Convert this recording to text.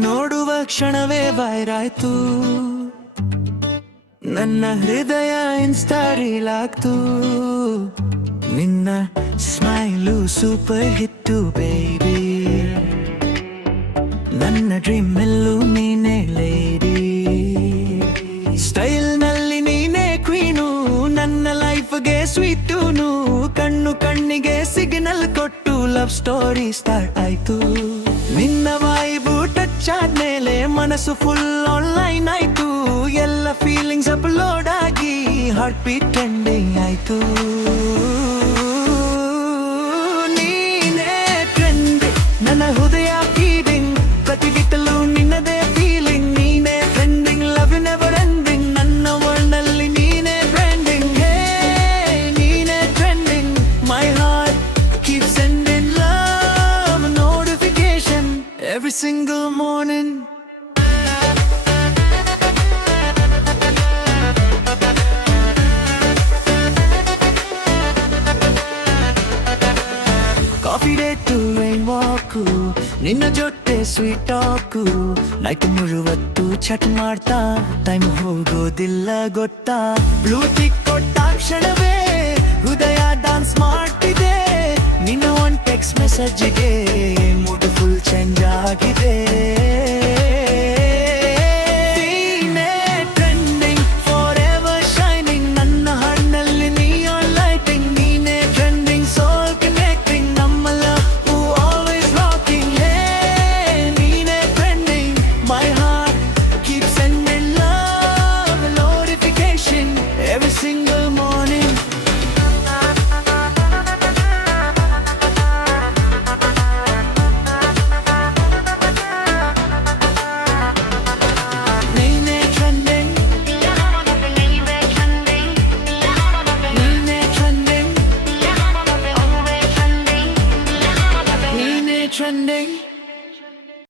ನೋಡುವ ಕ್ಷಣವೇ ವೈರಾಯ್ತು, ನನ್ನ ಹೃದಯ ಇನ್ಸ್ಟಾ ರೀಲ್ ಆಗ್ತು. ನಿನ್ನ ಸ್ಮೈಲು ಸೂಪರ್ ಹಿಟ್ಟು ಬೇಬಿ, ನನ್ನ ಡ್ರೀಮ್ ಎಲ್ಲೂ ನೀನೇ ಲೇಡಿ. ಸ್ಟೈಲ್ ನಲ್ಲಿ ನೀನೇ ಕ್ವೀನು, ನನ್ನ ಲೈಫ್ಗೆ ಸ್ವೀಟೂನು. ಕಣ್ಣು ಕಣ್ಣಿಗೆ ಸಿಗ್ನಲ್ ಕೊಟ್ಟು ಲವ್ ಸ್ಟೋರಿ ಸ್ಟಾರ್ಟ್ ಆಯ್ತು. ನಿನ್ನ ವೈಬು ಟಚ್ ಆದ್ಮೇಲೆ ಮನಸ್ಸು ಫುಲ್ ಆನ್ಲೈನ್ ಆಯ್ತು. ಎಲ್ಲ ಫೀಲಿಂಗ್ಸ್ ಅಪ್ಲೋಡ್ ಆಗಿ ಹಾರ್ಟ್ ಬೀಟ್ ಟ್ರೆಂಡಿಂಗ್ ಆಯ್ತು. ನೀನೇ ಟ್ರೆಂಡ್, ನನ್ನ ಹೃದಯ ಫೀಲಿಂಗ್, ಪ್ರತಿ ಬಿತ್ತಲು ನಿನ್ನದೇ ಫೀಲಿಂಗ್. ನೀನೇ ಟ್ರೆಂಡಿಂಗ್, ಲವ್ ನೆವರ್ ಎಂಡಿಂಗ್, ನನ್ನ ವರ್ಲ್ಡ್ನಲ್ಲಿ ನೀನೇ ಟ್ರೆಂಡಿಂಗ್. ಹೇ ನೀನೇ trending, my heart keep sending love notification every single morning. Coffee date rain walk, ನಿನ್ನ ಜೊತೆ ಸ್ವೀಟ್ ಟಾಕು. ನೈಟ್ ಮುಳುವತ್ತು ಚಟ್ ಮಾಡ್ತಾ ಟೈಮ್ ಹೋಗೋದಿಲ್ಲ ಗೊತ್ತಾ. ಬ್ಲೂ ಟಿಕ್ ಕೊಟ್ಟ ಕ್ಷಣವೇ ಹೃದಯ ಡಾನ್ಸ್ ಮಾಡ್ತಿದೆ. ನಿನ್ನ ಒನ್ ಟೆಕ್ಸ್ಟ್ ಮೆಸೇಜ್ಗೆ ಮೂಡ್ ಫುಲ್ ಚೇಂಜ್ ಆಗಿದೆ. Single morning. Nene trending, Nene trending, Nene trending, Nene trending.